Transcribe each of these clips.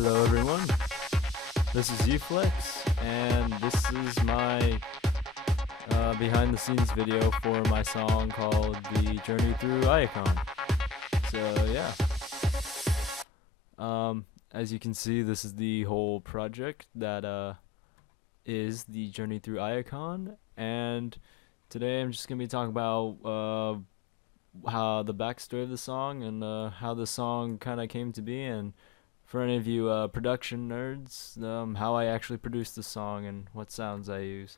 Hello everyone, this is Yeeflex, and this is my behind the scenes video for my song called the Journey Through Iacon. So yeah, as you can see, this is the whole project that is the Journey Through Iacon, and today I'm just gonna be talking about how the backstory of the song and how the song kind of came to be, and for any of you production nerds, how I actually produced the song and what sounds I use.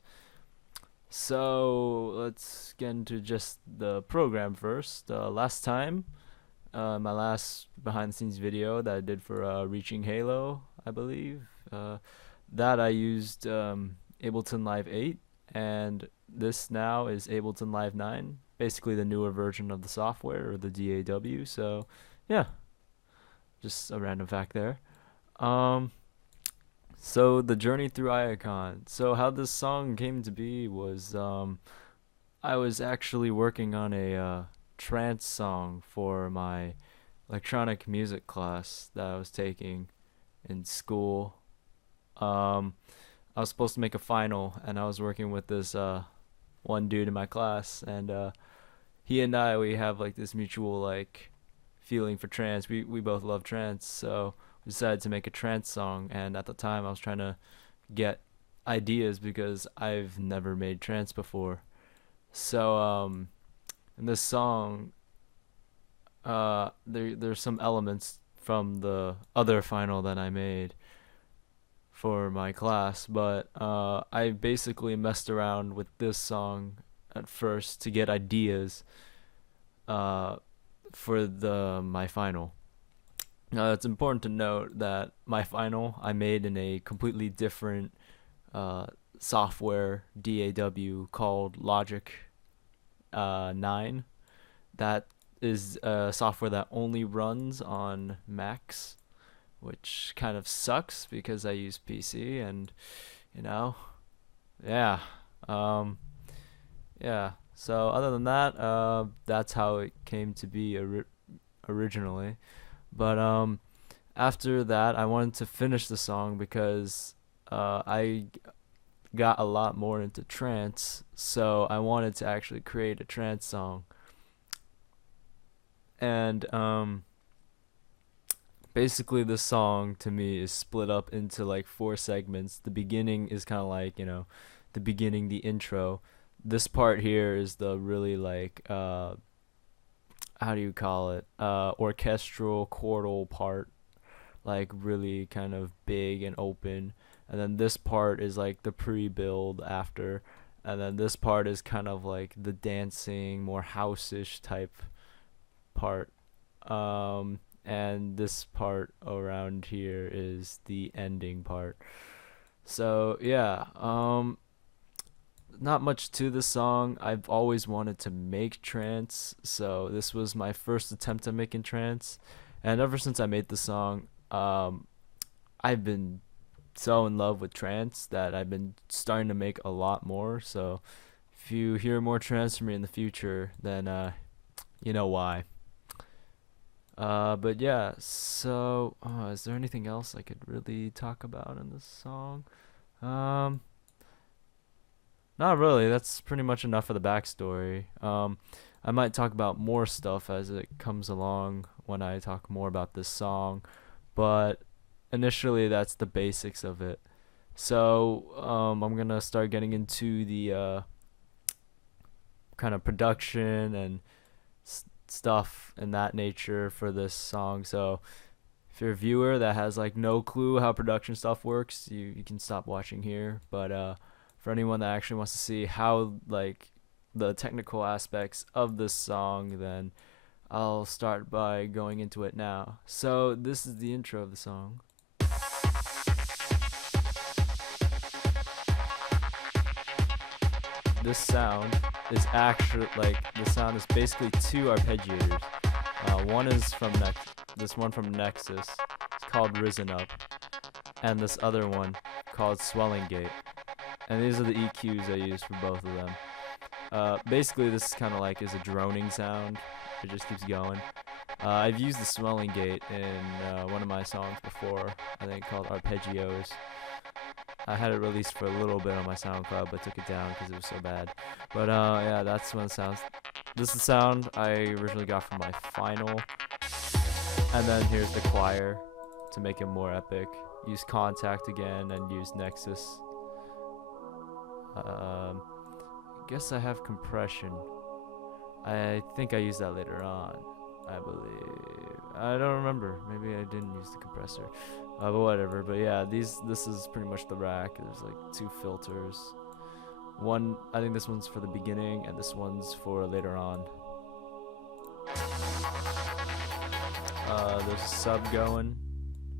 So let's get into just the program first. Last time, my last behind the scenes video that I did for Reaching Halo, I believe, that I used Ableton Live 8, and this now is Ableton Live 9, basically the newer version of the software, or the DAW. So yeah, just a random fact there. So the Journey Through Iacon. So how this song came to be was I was actually working on a trance song for my electronic music class that I was taking in school. I was supposed to make a final, and I was working with this one dude in my class, and he and we have like this mutual like feeling for trance. We both love trance, so we decided to make a trance song. And at the time, I was trying to get ideas because I've never made trance before. So in this song, there's some elements from the other final that I made for my class, but I basically messed around with this song at first to get ideas for my final. Now, it's important to note that my final I made in a completely different software DAW called Logic 9. That is a software that only runs on Macs, which kind of sucks because I use PC, and yeah. Yeah. So other than that, that's how it came to be originally. But after that, I wanted to finish the song because I got a lot more into trance, so I wanted to actually create a trance song. And basically, the song to me is split up into like 4 segments. The beginning is kind of like, the beginning, the intro. This part here is the really like how do you call it, orchestral chordal part, like really kind of big and open. And then this part is like the pre-build after, and then this part is kind of like the dancing, more house-ish type part. And this part around here is the ending part. So yeah, not much to the song. I've always wanted to make trance, so this was my first attempt at making trance. And ever since I made the song, I've been so in love with trance that I've been starting to make a lot more. So if you hear more trance from me in the future, then you know why. But yeah, so is there anything else I could really talk about in this song? Not really. That's pretty much enough for the backstory. I might talk about more stuff as it comes along when I talk more about this song, but initially that's the basics of it. So I'm gonna start getting into the kind of production and stuff in that nature for this song. So if you're a viewer that has like no clue how production stuff works, you can stop watching here. But for anyone that actually wants to see how like the technical aspects of this song, then I'll start by going into it now. So this is the intro of the song. This sound is actually the sound is basically 2 arpeggiators. One is from this one from Nexus, it's called Risen Up, and this other one called Swelling Gate. And these are the EQs I use for both of them. Basically, this kind of like is a droning sound. It just keeps going. I've used the swelling gate in one of my songs before, I think called Arpeggios. I had it released for a little bit on my SoundCloud, but took it down because it was so bad. But yeah, that's one of the sounds. This is the sound I originally got from my final. And then here's the choir to make it more epic. Use Contact again and use Nexus. I guess I have compression. I think I used that later on, I believe. I don't remember. Maybe I didn't use the compressor. But whatever. But yeah, this is pretty much the rack. There's like 2 filters. One, I think this one's for the beginning, and this one's for later on. There's a sub going.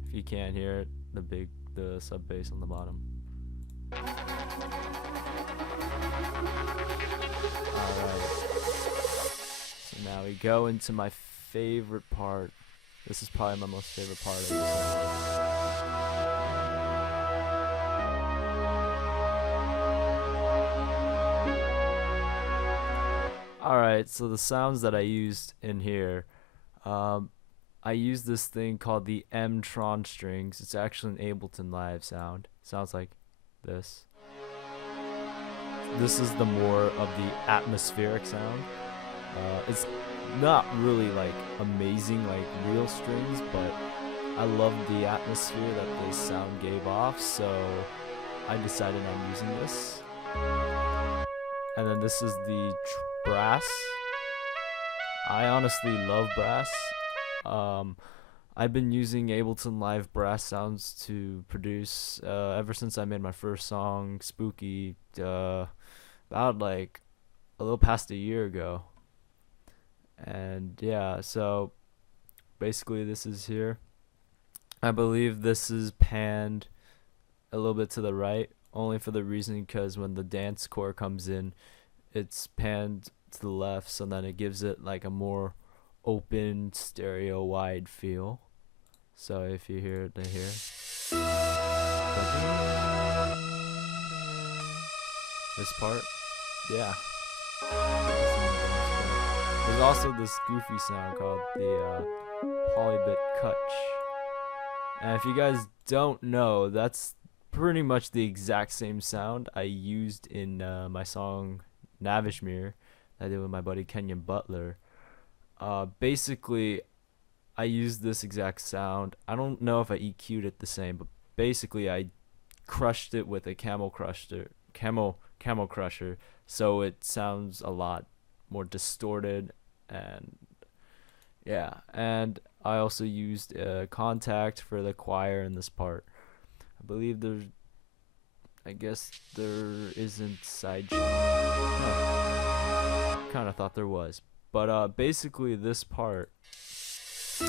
If you can't hear it, the sub bass on the bottom. Alright. So now we go into my favorite part. This is probably my most favorite part of the song. Alright, so the sounds that I used in here, I used this thing called the M-Tron strings. It's actually an Ableton Live sound. Sounds like this. This is the more of the atmospheric sound. It's not really like amazing like real strings, but I love the atmosphere that this sound gave off, so I decided on using this. And then this is the brass. I honestly love brass. I've been using Ableton Live brass sounds to produce ever since I made my first song, Spooky, about like a little past a year ago. And yeah, so basically this is here. I believe this is panned a little bit to the right, only for the reason because when the dance core comes in, it's panned to the left, so then it gives it like a more open stereo wide feel. So if you hear it here, this part, yeah. There's also this goofy sound called the polybit cutch. And if you guys don't know, that's pretty much the exact same sound I used in my song Navishmir that I did with my buddy Kenyon Butler. Basically, I used this exact sound. I don't know if I EQ'd it the same, but basically I crushed it with a camel crusher, so it sounds a lot more distorted. And yeah, and I also used Contact for the choir in this part. I guess there isn't sidechain. Kind of thought there was. But basically this part, I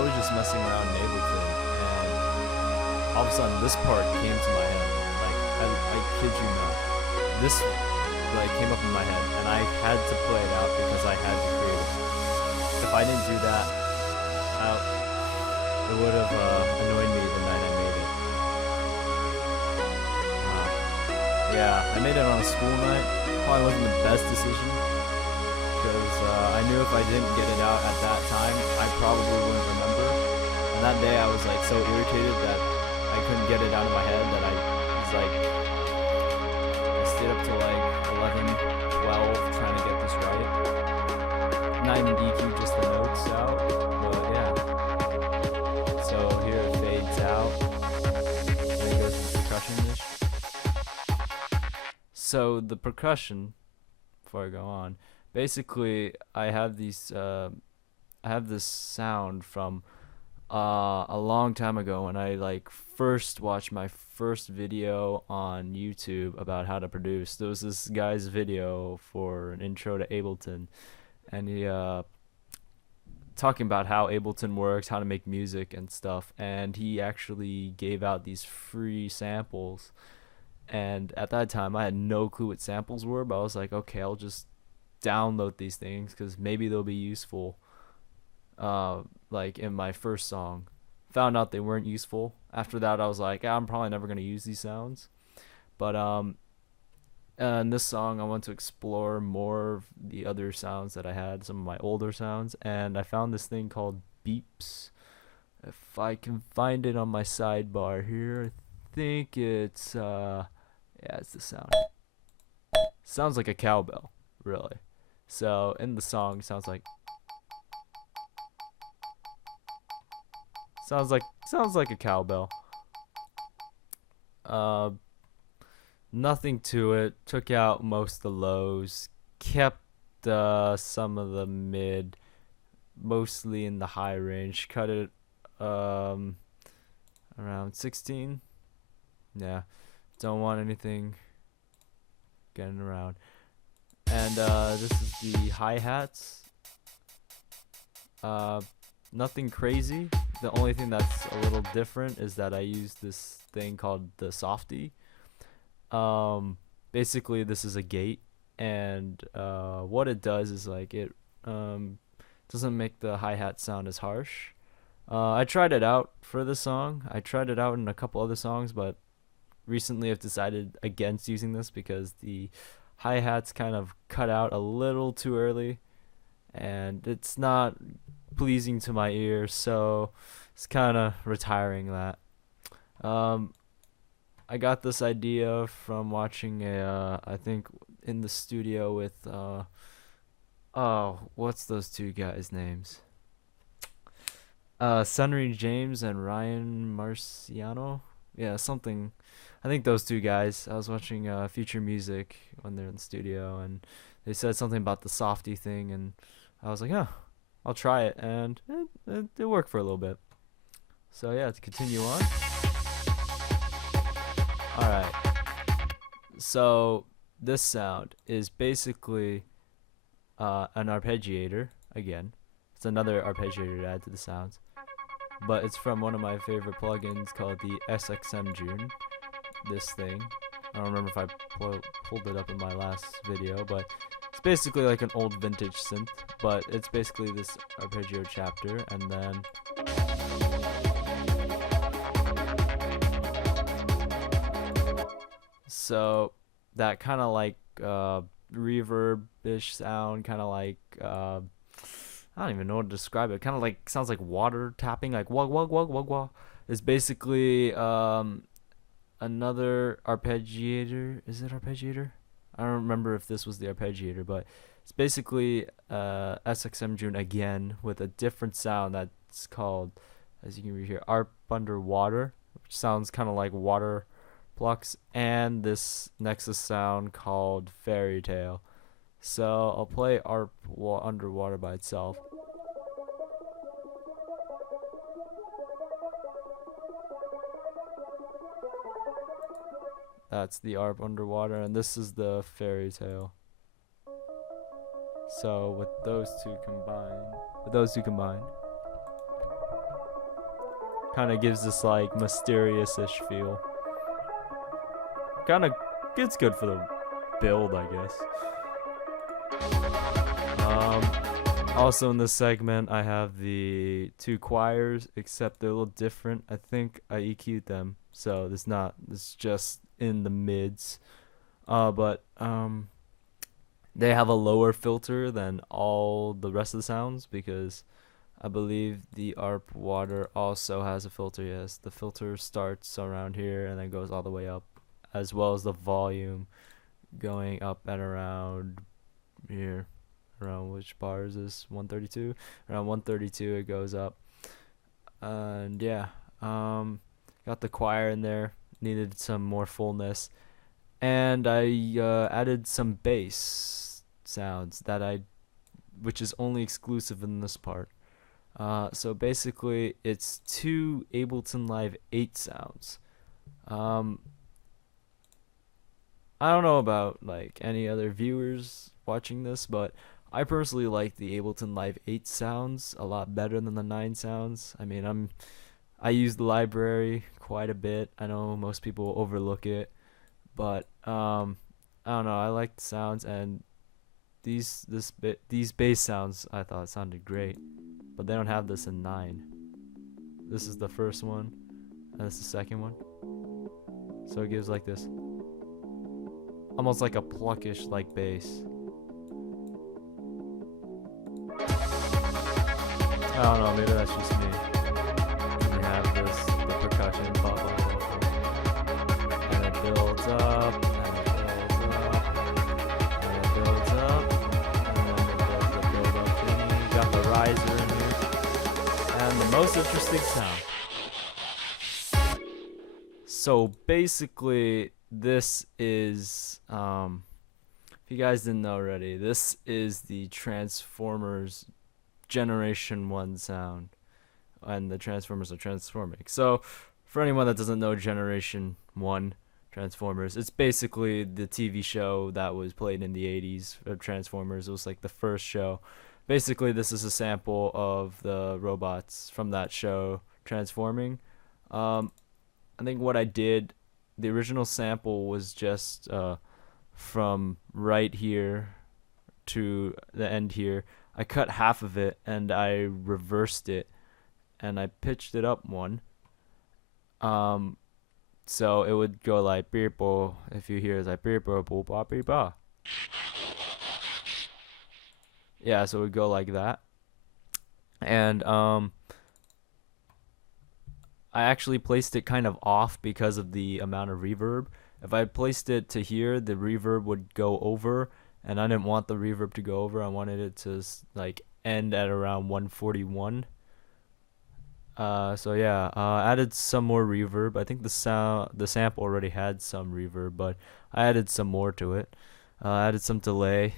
was just messing around in Ableton, and all of a sudden this part came to my head. Like, I kid you not. This like came up in my head, and I had to play it out because I had to create it. If I didn't do that, it would have annoyed me the night I made it. Yeah, I made it on a school night. Probably wasn't the best decision, because I knew if I didn't get it out at that time, I probably wouldn't remember. And that day I was like so irritated that I couldn't get it out of my head that I was like, I stayed up till like 11, 12 trying to get this right. Not even EQ, just the notes out, but yeah. So here it fades out, then it goes to percussion-ish. So the percussion, before I go on, basically I have this sound from a long time ago when I like first watched my first video on YouTube about how to produce. There was this guy's video for an intro to Ableton, and he talking about how Ableton works, how to make music and stuff, and he actually gave out these free samples. And at that time, I had no clue what samples were, but I was like, okay, I'll just download these things because maybe they'll be useful. Like in my first song, found out they weren't useful. After that, I was like, I'm probably never gonna use these sounds. But In this song, I want to explore more of the other sounds that I had, some of my older sounds, and I found this thing called beeps. If I can find it on my sidebar here, I think it's yeah, it's the sound. Sounds like a cowbell, really. So in the song, sounds like a cowbell. Uh, Nothing to it. Took out most of the lows. Kept some of the mid, mostly in the high range. Cut it um around 16. Yeah, don't want anything getting around. And this is the hi-hats. Uh, Nothing crazy. The only thing that's a little different is that I use this thing called the softy. Um, Basically, this is a gate, and what it does is like it um, doesn't make the hi-hat sound as harsh. I tried it out for this song. I tried it out in a couple other songs, but recently I've decided against using this because the hi-hats kind of cut out a little too early, and it's not pleasing to my ear, so it's kind of retiring that. Um, I got this idea from watching I think in the studio with oh, what's those two guys' names? Sunry James and Ryan Marciano. Yeah, something. I think those two guys. I was watching Future Music when they're in the studio, and they said something about the softy thing, and I was like, oh, I'll try it, and it worked for a little bit. So yeah, to continue on. All right. So this sound is basically an arpeggiator. Again, it's another arpeggiator to add to the sounds, but it's from one of my favorite plugins called the SXM June. This thing, I don't remember if I pulled it up in my last video, but it's basically like an old vintage synth, but it's basically this arpeggio chapter, and then so that kind of like reverb-ish sound, kind of like I don't even know how to describe it. Kind of like sounds like water tapping, like wug wug wug wug wug. Is basically another arpeggiator. Is it arpeggiator? I don't remember if this was the arpeggiator, but it's basically SXM June again with a different sound that's called, as you can read here, Arp Underwater, which sounds kind of like water plucks, and this Nexus sound called Fairy Tale. So I'll play Arp Underwater by itself. That's the Arp Underwater, and this is the Fairy Tale. So with those two combined, kind of gives this like mysterious-ish feel. Kind of, it's good for the build, I guess. Also in this segment, I have the two choirs, except they're a little different. I think I EQ'd them, so it's just in the mids. But they have a lower filter than all the rest of the sounds because I believe the ARP Water also has a filter. Yes, the filter starts around here and then goes all the way up, as well as the volume going up and around here. Around which bar is this? 132. Around 132 it goes up. And yeah, got the choir in there. Needed some more fullness, and I added some bass sounds which is only exclusive in this part. So basically, it's two Ableton Live 8 sounds. I don't know about like any other viewers watching this, but I personally like the Ableton Live 8 sounds a lot better than the 9 sounds. I mean, I use the library quite a bit. I know most people overlook it, but I don't know. I like the sounds, and these bass sounds I thought sounded great, but they don't have this in 9. This is the first one, and this is the second one. So it gives like this. almost like a pluckish like bass. I don't know, maybe that's just me. We have this, the percussion, blah blah blah, and it builds up, and it builds up, and it builds up, and then it does the build up thingy. Got the riser in here, and the most interesting sound. So basically, this is if you guys didn't know already, this is the Transformers Generation 1 sound, and the Transformers are transforming. So for anyone that doesn't know Generation 1 Transformers, it's basically the TV show that was played in the 80s of Transformers. It was like the first show. Basically, this is a sample of the robots from that show transforming. I think what I did, the original sample was just from right here to the end here. I cut half of it and I reversed it and I pitched it up one. So it would go like beepo. If you hear it's like beepo boop ba beep ba. Yeah, so it would go like that. And I actually placed it kind of off because of the amount of reverb. If I placed it to here, the reverb would go over, and I didn't want the reverb to go over. I wanted it to like end at around 141. So yeah, added some more reverb. I think the sample already had some reverb, but I added some more to it. Added some delay,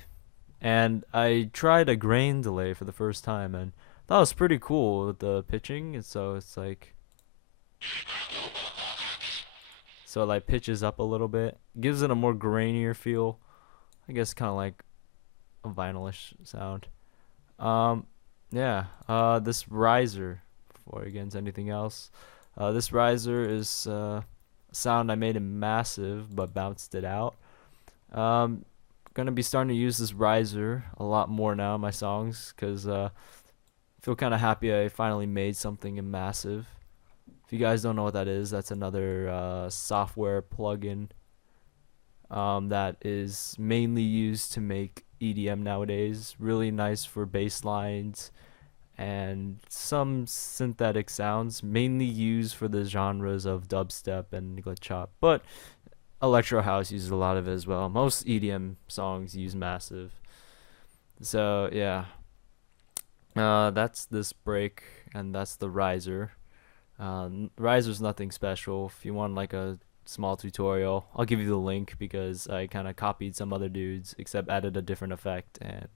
and I tried a grain delay for the first time, and that was pretty cool with the pitching. And so it's like, so it like pitches up a little bit, gives it a more grainier feel. I guess kind of like a vinylish sound. Yeah. This riser, before I get into anything else, this riser is sound I made in massive but bounced it out. Gonna be starting to use this riser a lot more now in my songs, because feel kind of happy I finally made something in massive. If you guys don't know what that is, that's another software plugin that is mainly used to make EDM nowadays. Really nice for bass lines and some synthetic sounds, mainly used for the genres of dubstep and glitch hop. But electro house uses a lot of it as well. Most EDM songs use massive. So yeah, that's this break, and that's the riser. Riser's nothing special. If you want like a small tutorial, I'll give you the link, because I kind of copied some other dudes, except added a different effect and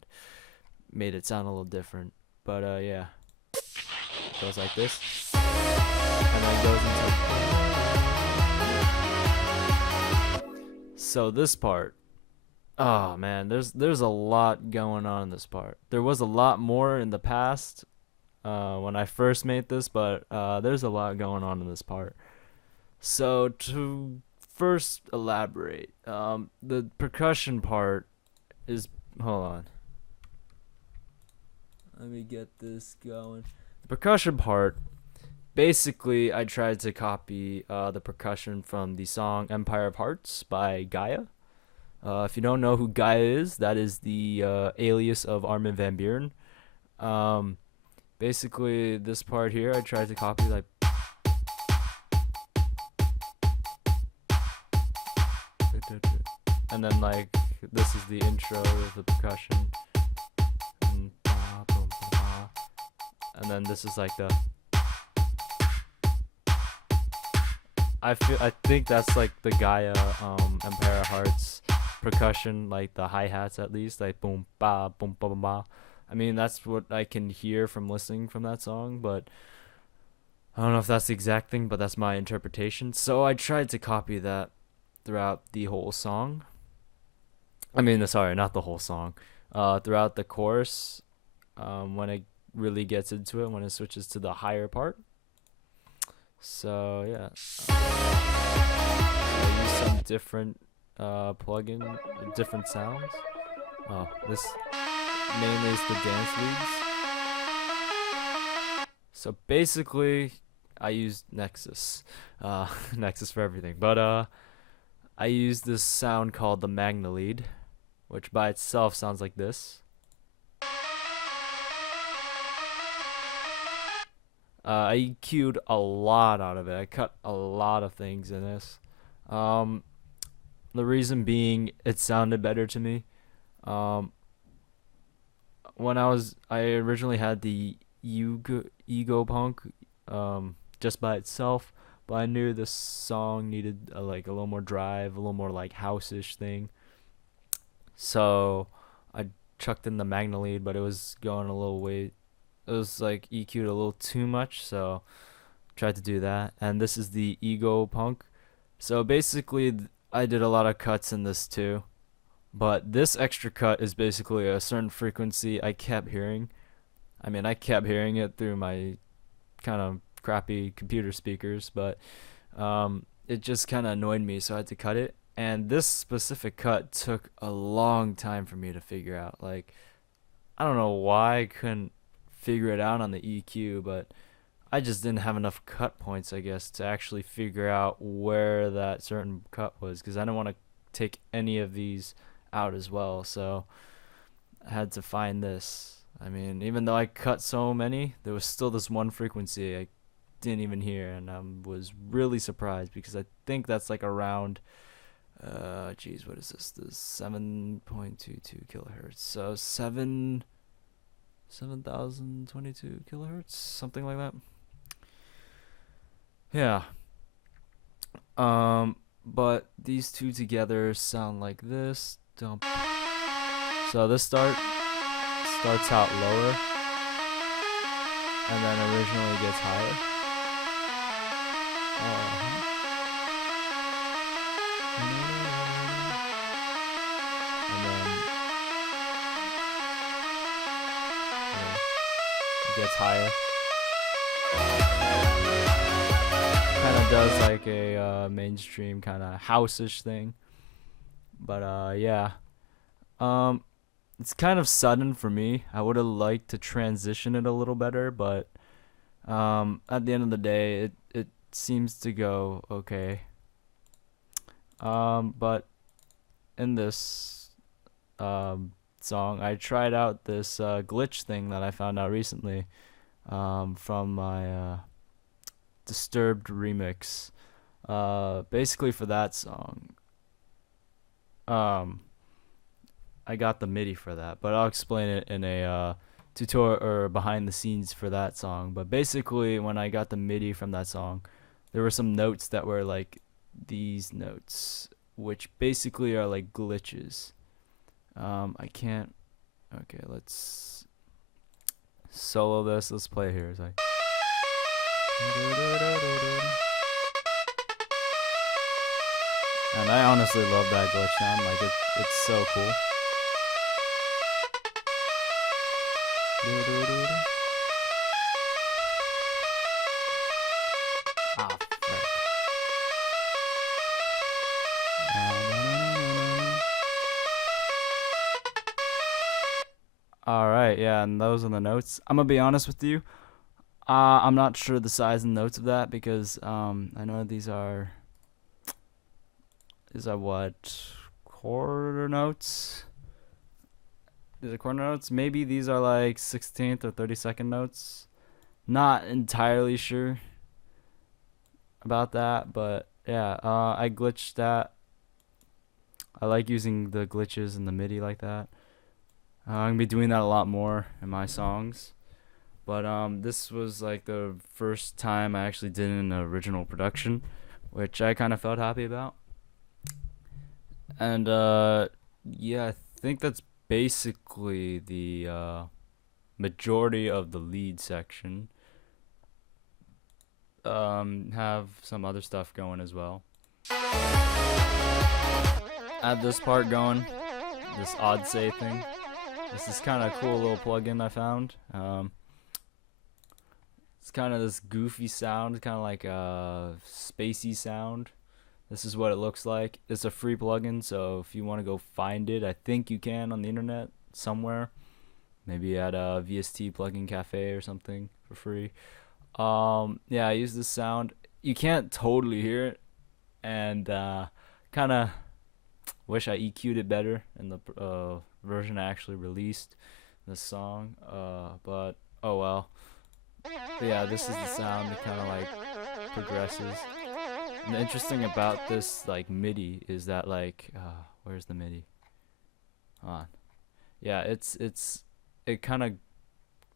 made it sound a little different. But yeah, it goes like this, and then goes into. So this part, oh man, there's a lot going on in this part. There was a lot more in the past when I first made this, but there's a lot going on in this part. So to first elaborate, the percussion part is, hold on, let me get this going. The percussion part, basically I tried to copy the percussion from the song Empire of Hearts by Gaia. If you don't know who Gaia is, that is the alias of Armin van Buuren. Basically this part here I tried to copy, like, and then like this is the intro of the percussion, and then this is like the, I think that's like the Gaia Empire Hearts percussion, like the hi-hats at least, like boom ba boom ba ba ba. I mean, that's what I can hear from listening from that song, but I don't know if that's the exact thing, but that's my interpretation. So I tried to copy that throughout the whole song. I mean, sorry, not the whole song. Throughout the chorus, when it really gets into it, when it switches to the higher part. So yeah, I use some different plugin, different sounds. Oh, this mainly is the dance leads. So basically, I used Nexus, Nexus for everything. But I use this sound called the Magnalead, which by itself sounds like this. I EQ'd a lot out of it. I cut a lot of things in this. Um, the reason being, it sounded better to me. Um, I originally had the Ego Punk, just by itself, but I knew this song needed like a little more drive, a little more like house-ish thing. So I chucked in the Magnalead, but it was going a little way. It was like EQ'd a little too much, so tried to do that. And this is the Ego Punk. So basically, I did a lot of cuts in this too. But this extra cut is basically a certain frequency I kept hearing. I mean, I kept hearing it through my kind of crappy computer speakers, but it just kind of annoyed me, so I had to cut it. And this specific cut took a long time for me to figure out. Like, I don't know why I couldn't figure it out on the EQ, but I just didn't have enough cut points, I guess, to actually figure out where that certain cut was, because I didn't want to take any of these out as well. So I had to find this. I mean, even though I cut so many, there was still this one frequency I didn't even hear, and I was really surprised because I think that's like around, geez, what is this? This 7.22 kilohertz. So 7,022 kilohertz, something like that. Yeah. But these two together sound like this. Dump. So this starts out lower, and then originally gets higher. And then it gets higher. Kind of does like a mainstream kind of house-ish thing. But yeah. It's kind of sudden for me. I would have liked to transition it a little better, but at the end of the day, it seems to go okay. But in this song, I tried out this glitch thing that I found out recently from my Disturbed remix. Basically for that song, I got the MIDI for that, but I'll explain it in a tutorial or behind the scenes for that song. But basically, when I got the MIDI from that song, there were some notes that were like these notes, which basically are like glitches. I can't. Okay, let's solo this. Let's play it here. It's like. And I honestly love that glitch sound. Like it's so cool. Ah, frick. All right, yeah, and those are the notes. I'm gonna be honest with you. I'm not sure the size and notes of that because I know these are what, quarter notes? These are quarter notes. Maybe these are like 16th or 32nd notes. Not entirely sure about that, but yeah, I glitched that. I like using the glitches in the MIDI like that. I'm gonna be doing that a lot more in my songs. But this was like the first time I actually did an original production, which I kind of felt happy about. And yeah, I think that's basically the majority of the lead section. Have some other stuff going as well. Add this part going, this odd say thing. This is kind of a cool little plugin I found. It's kind of this goofy sound, kind of like a spacey sound. This is what it looks like. It's a free plugin, so if you want to go find it, I think you can on the internet somewhere. Maybe at a VST plugin cafe or something for free. Yeah, I use this sound. You can't totally hear it, and kind of wish I EQ'd it better in the version I actually released the song. But oh well. But yeah, this is the sound. It kind of like progresses. And the interesting about this like MIDI is that like where's the MIDI? Hold on. Yeah, it kind of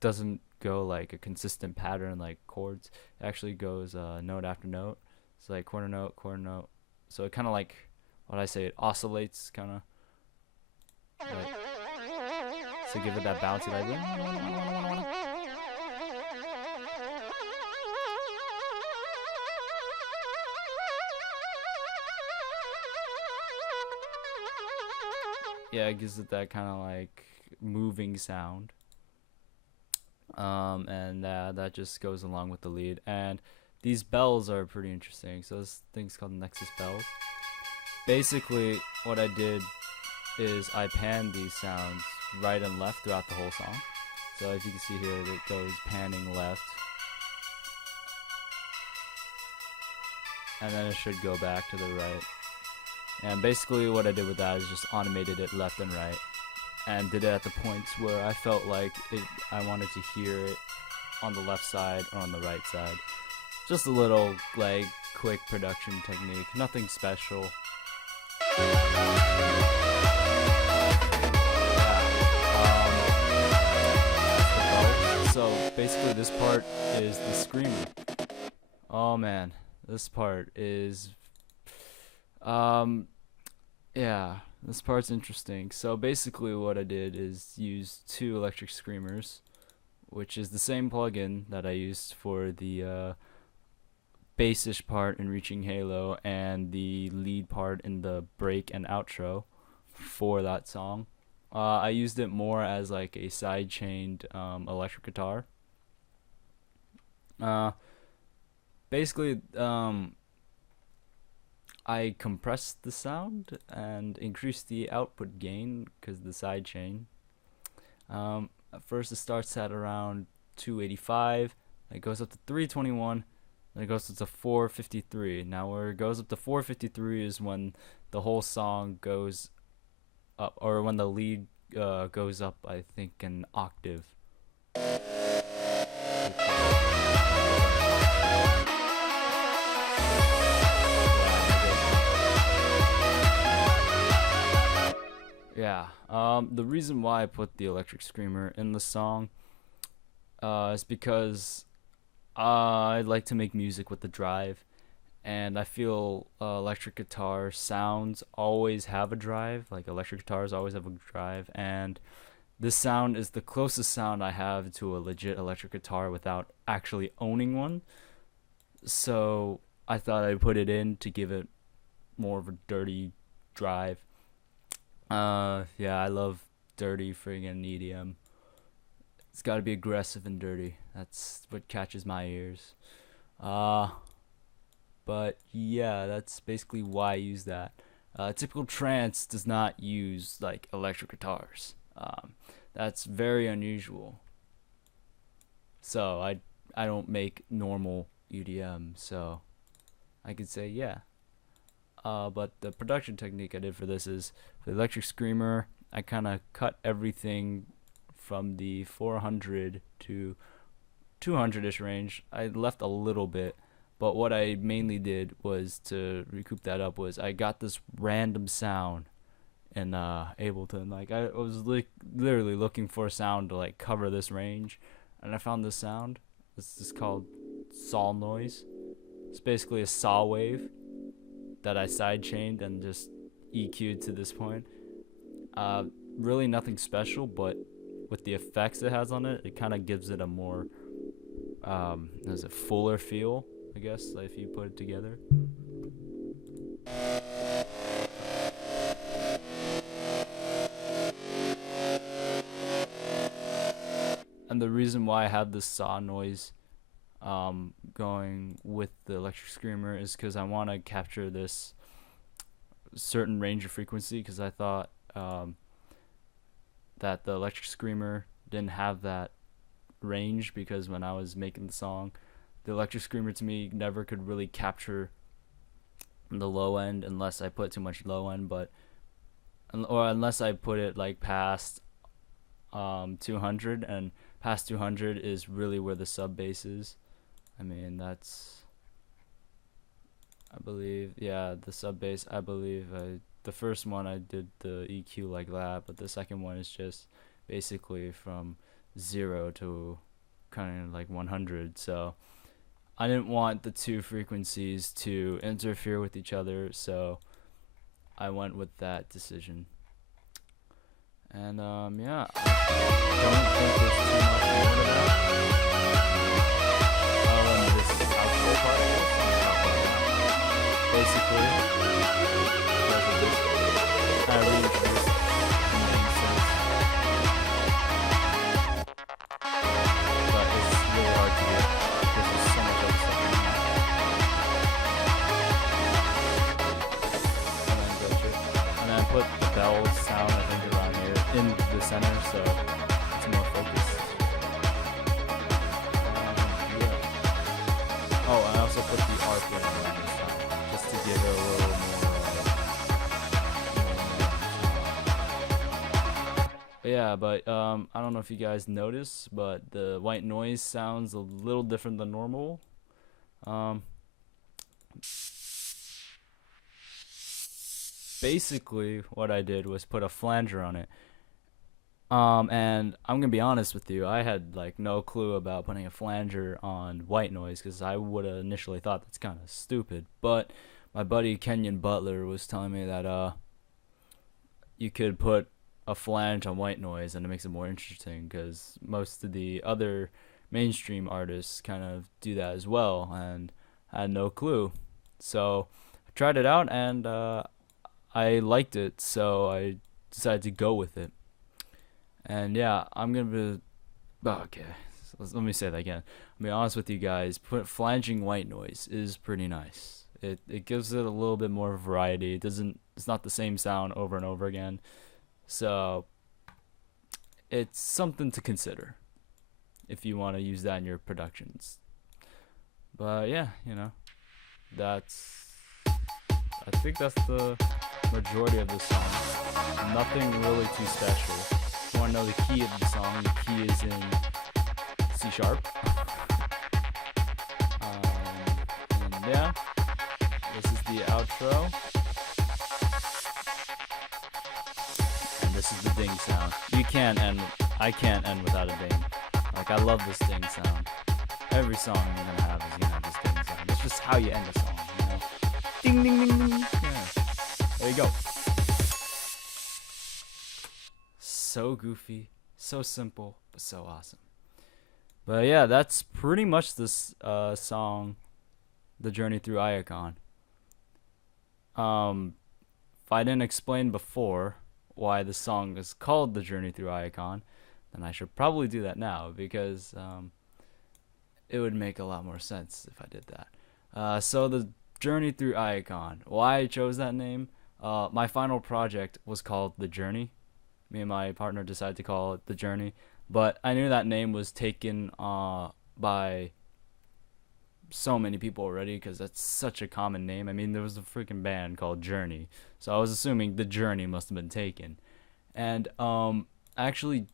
doesn't go like a consistent pattern like chords. It actually goes note after note. It's like quarter note, quarter note. So it kind of like what I say, it oscillates kind of like, so give it that bouncy like. Yeah, it gives it that kind of like moving sound. And that just goes along with the lead. And these bells are pretty interesting. So this thing's called Nexus bells. Basically, what I did is I panned these sounds right and left throughout the whole song. So if you can see here, it goes panning left, and then it should go back to the right. And basically what I did with that is just automated it left and right, and did it at the points where I felt like I wanted to hear it on the left side or on the right side. Just a little like quick production technique, nothing special. So basically this part is the screamer. Oh man, this part is yeah, this part's interesting. So basically what I did is use 2 electric screamers, which is the same plugin that I used for the bassish part in Reaching Halo and the lead part in the break and outro for that song. I used it more as like a side-chained electric guitar. Basically, I compressed the sound and increased the output gain because the side chain. At first it starts at around 285, it goes up to 321, then it goes up to 453. Now where it goes up to 453 is when the whole song goes up, or when the lead goes up, I think, an octave. Yeah, the reason why I put the electric screamer in the song is because I like to make music with the drive, and I feel electric guitar sounds always have a drive, like electric guitars always have a drive, and this sound is the closest sound I have to a legit electric guitar without actually owning one. So I thought I'd put it in to give it more of a dirty drive. Yeah, I love dirty friggin' EDM. It's gotta be aggressive and dirty. That's what catches my ears. But yeah, that's basically why I use that. Typical trance does not use like electric guitars. That's very unusual. So I don't make normal EDM, so I could say yeah. But the production technique I did for this is, for the electric screamer, I kind of cut everything from the 400 to 200-ish range. I left a little bit, but what I mainly did was to recoup that up was I got this random sound in Ableton. Like I was literally looking for a sound to like cover this range, and I found this sound. This is called saw noise. It's basically a saw wave that I sidechained and just EQ'd to this point. Really nothing special, but with the effects it has on it, it kind of gives it a more fuller feel, I guess, like if you put it together. And the reason why I have this saw noise going with the electric screamer is because I want to capture this certain range of frequency, because I thought that the electric screamer didn't have that range, because when I was making the song, the electric screamer to me never could really capture the low end unless I put too much low end, but or unless I put it like past 200, and past 200 is really where the sub bass is. I mean, that's, I believe, yeah, the sub bass. I believe the first one I did the EQ like that, but the second one is just basically from 0 to kind of like 100. So I didn't want the two frequencies to interfere with each other, so I went with that decision. And yeah, I don't think there's too much more to that. This outro part, I guess, I'll talk about that. Basically, because of this, I reintroduced the main sense, but it's really hard to do because there's so much other stuff going on. And then glitch it. And then I put the bell sound, I think, around here in the center, so it's more focused. Yeah. Oh, I also put the arc in around this time, just to give it a little more, yeah, but I don't know if you guys notice, but the white noise sounds a little different than normal. Um, Basically, what I did was put a flanger on it. And I'm gonna be honest with you, I had like no clue about putting a flanger on white noise because I would have initially thought that's kind of stupid. But my buddy Kenyon Butler was telling me that you could put a flange on white noise and it makes it more interesting because most of the other mainstream artists kind of do that as well, and I had no clue. So I tried it out and I liked it, so I decided to go with it. And yeah, I'm gonna be, oh, okay. So let me say that again. I'll be honest with you guys. Flanging white noise is pretty nice. It gives it a little bit more variety. It doesn't. It's not the same sound over and over again. So it's something to consider if you want to use that in your productions. But yeah, that's. I think that's the majority of the song. Nothing really too special. If you want to know the key of the song, the key is in C sharp. And yeah, this is the outro. And this is the ding sound. You can't end, I can't end without a ding. Like, I love this ding sound. Every song you're gonna have is gonna have this ding sound. It's just how you end a song. Ding, ding, ding, ding. Yeah. There you go. So goofy, so simple, but so awesome. But yeah, that's pretty much this song, The Journey Through Iacon. If I didn't explain before why the song is called The Journey Through Iacon, then I should probably do that now because it would make a lot more sense if I did that. So The Journey Through Iacon. Why I chose that name? My final project was called The Journey. Me and my partner decided to call it The Journey, but I knew that name was taken by so many people already because that's such a common name. I mean, there was a freaking band called Journey, so I was assuming The Journey must have been taken. And I actually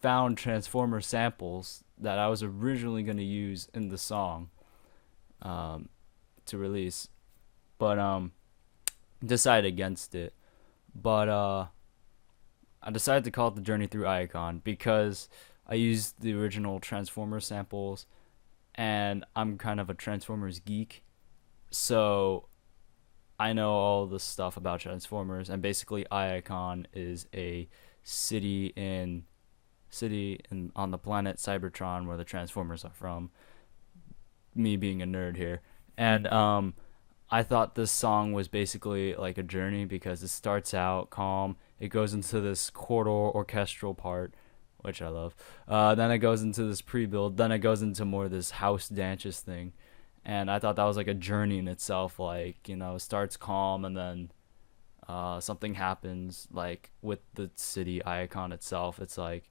found Transformer samples that I was originally going to use in the song to release, but decided against it. But I decided to call it The Journey Through Iacon because I used the original Transformers samples, and I'm kind of a Transformers geek, so I know all the stuff about Transformers. And basically, Iacon is a city in on the planet Cybertron where the Transformers are from. Me being a nerd here, and I thought this song was basically like a journey because it starts out calm. It goes into this quarter orchestral part, which I love. Then it goes into this pre-build. Then it goes into more this house dances thing. And I thought that was like a journey in itself. Like, it starts calm and then something happens. Like with the city icon itself, it's like,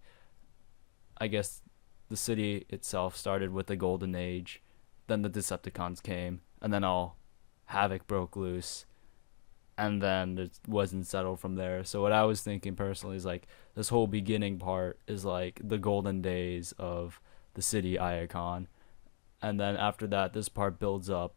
I guess the city itself started with the golden age. Then the Decepticons came. And then all havoc broke loose, and then it wasn't settled from there. So what I was thinking personally is like this whole beginning part is like the golden days of the city Iacon, and then after that, this part builds up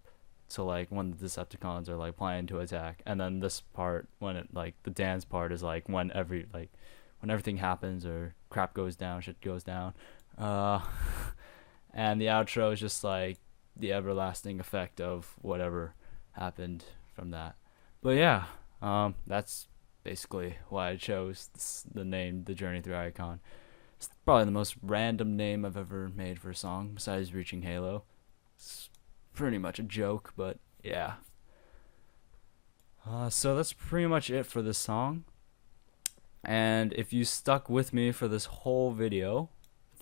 to like when the Decepticons are like planning to attack, and then this part when it like the dance part is like when everything happens or crap goes down, shit goes down, uh, and the outro is just like the everlasting effect of whatever happened from that. But yeah, that's basically why I chose the name "The Journey Through Iacon." It's probably the most random name I've ever made for a song, besides "Reaching Halo." It's pretty much a joke, but yeah. So that's pretty much it for this song. And if you stuck with me for this whole video,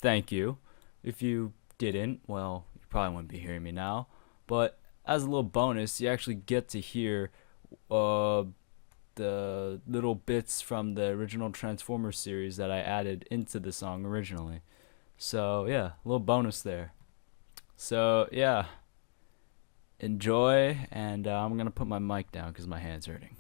thank you. If you didn't, well, you probably wouldn't be hearing me now. But as a little bonus, you actually get to hear uh, the little bits from the original Transformers series that I added into the song originally. So yeah, a little bonus there. So yeah, enjoy, and I'm gonna put my mic down because my hand's hurting.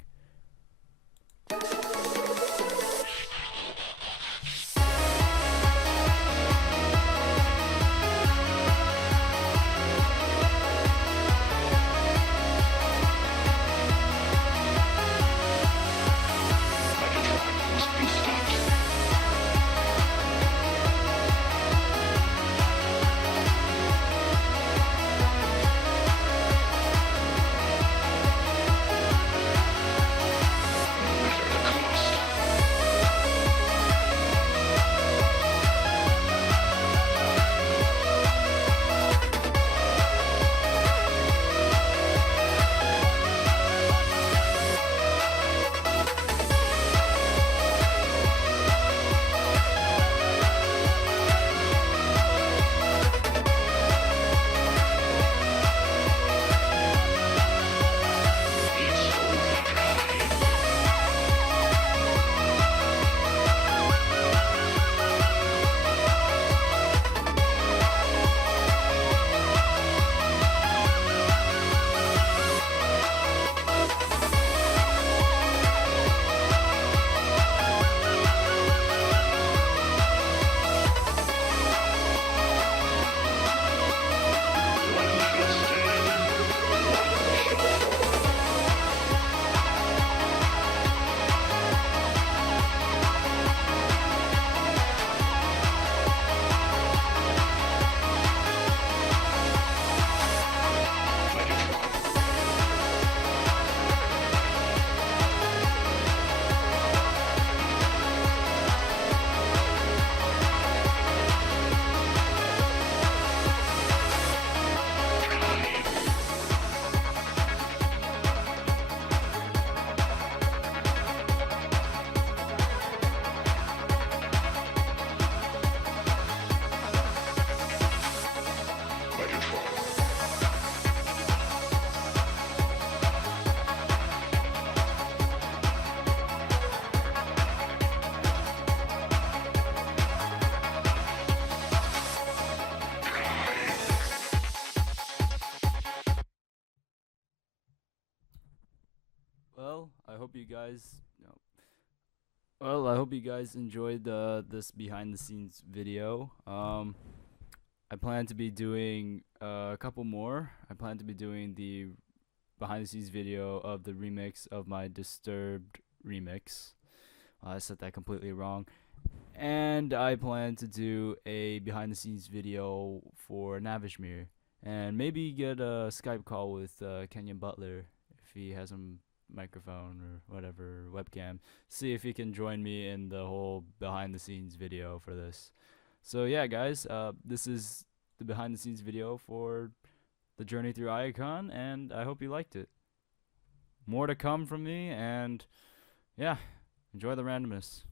Well, I hope you guys. No. Well, I hope you guys enjoyed this behind the scenes video. I plan to be doing a couple more. I plan to be doing the behind the scenes video of the remix of my Disturbed remix. I said that completely wrong. And I plan to do a behind the scenes video for Navishmir. And maybe get a Skype call with Kenyon Butler if he has a microphone or whatever, webcam. See if he can join me in the whole behind the scenes video for this. So yeah, guys, this is the behind the scenes video for the Journey Through Iacon, and I hope you liked it. More to come from me, and yeah, enjoy the randomness.